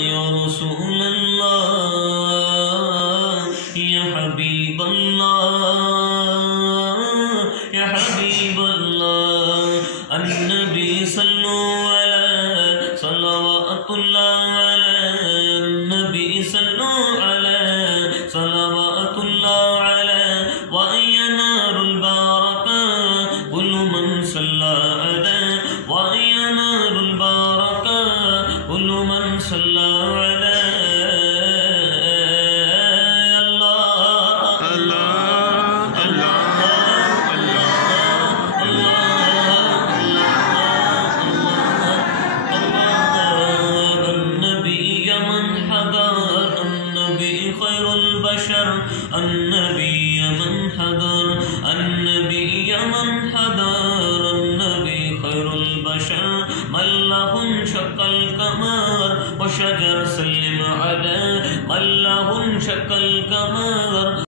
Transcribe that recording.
یا رسول اللہ یا حبیب اللہ یا حبیب اللہ النبی صلو علی صلوات اللہ علی النبی صلو علی صلوات اللہ علی وَإِنْ يَنَالُ الْبَرَكَةَ كُلُّ مَنْ صَلَّى عَلَيْهِ وَإِنْ يَنَالُ الْبَرَكَةَ كُلُّ مَنْ صَلَّى عَلَيْهِ النبي من حضر النبي من حضر النبي خير البشر من له انشق القمر وشجر سلم عليه من له انشق القمر